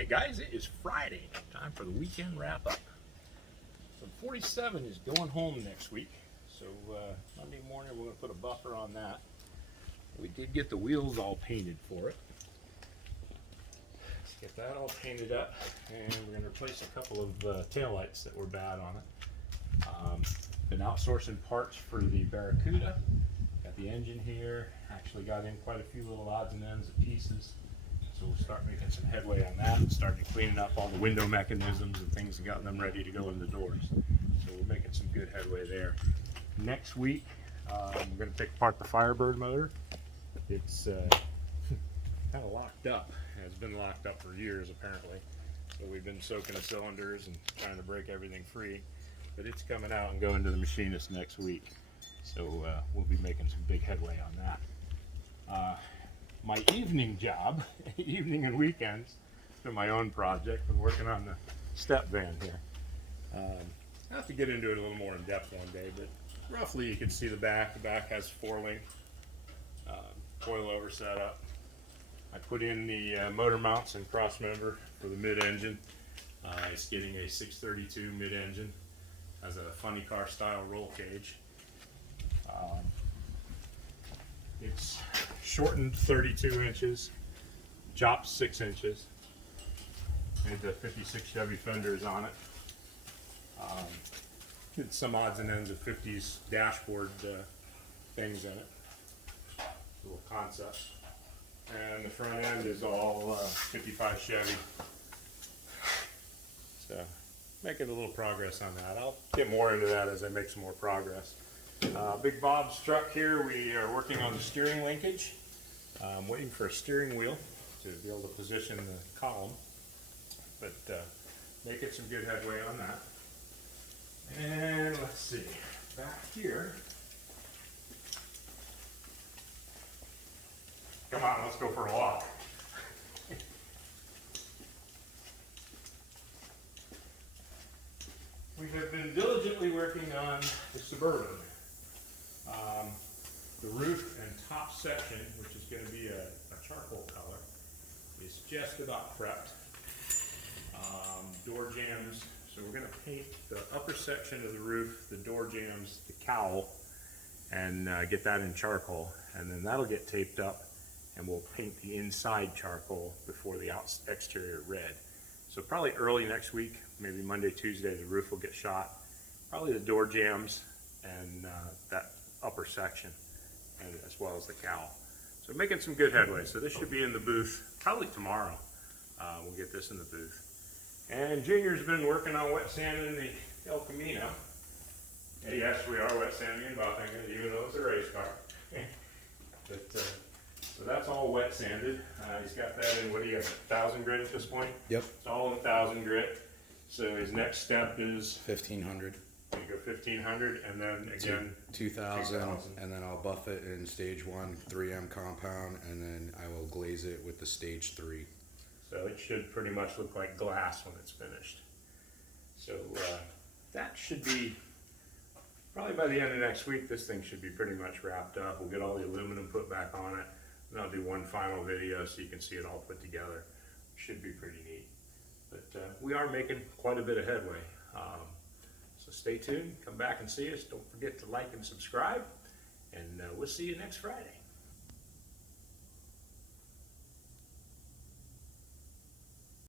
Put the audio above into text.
Hey guys, it is Friday. Time for the weekend wrap up. So 47 is going home next week. So Monday morning we're going to put a buffer on that. We did get the wheels all painted for it. Let's get that all painted up, and we're going to replace a couple of taillights that were bad on it. Been outsourcing parts for the Barracuda. Got the engine here. Actually got in quite a few little odds and ends of pieces. So we'll start making some headway on that and started cleaning up all the window mechanisms and things and got them ready to go in the doors. So we're making some good headway there. Next week, we're going to take apart the Firebird motor. It's kind of locked up. It's been locked up for years apparently. So we've been soaking the cylinders and trying to break everything free. But it's coming out and going to the machinist next week. So we'll be making some big headway on that. My evening job, evening and weekends, for my own project. Been working on the step van here. I'll have to get into it a little more in depth one day, but roughly you can see the back. The back has 4-link coilover setup. I put in the motor mounts and cross member for the mid-engine. It's getting a 632 mid-engine. Has a funny car style roll cage. It's shortened 32 inches, chopped 6 inches, and the 56 Chevy fenders on it. Did some odds and ends of 50s dashboard things in it, little concept. And the front end is all 55 Chevy. So making a little progress on that. I'll get more into that as I make some more progress. Big Bob's truck here, we are working on the steering linkage. I'm waiting for a steering wheel to be able to position the column, but making some good headway on that. And let's see, back here. Come on, let's go for a walk. We have been diligently working on the Suburban. The roof and top section, which is going to be a charcoal color, is just about prepped. Door jambs, so we're going to paint the upper section of the roof, the door jambs, the cowl, and get that in charcoal, and then that'll get taped up, and we'll paint the inside charcoal before the exterior red. So probably early next week, maybe Monday, Tuesday, the roof will get shot. Probably the door jambs and that upper section, and as well as the cowl. So making some good headway. So this should be in the booth probably tomorrow. We'll get this in the booth. And Junior's been working on wet sanding the El Camino. And yes, we are wet sanding in Buffington, even though it's a race car. But, so that's all wet sanded. He's got that in, what do you have, 1,000 grit at this point? Yep. It's all in 1,000 grit. So his next step is 1,500. you go 1,500, and then again 2,000, and then I'll buff it in stage 1 3M compound, and then I will glaze it with the stage 3. So it should pretty much look like glass when it's finished. So that should be probably by the end of next week. This thing should be pretty much wrapped up. We'll get all the aluminum put back on it, and I'll do one final video so you can see it all put together. Should be pretty neat. But we are making quite a bit of headway. So stay tuned, come back and see us. Don't forget to like and subscribe, and we'll see you next Friday.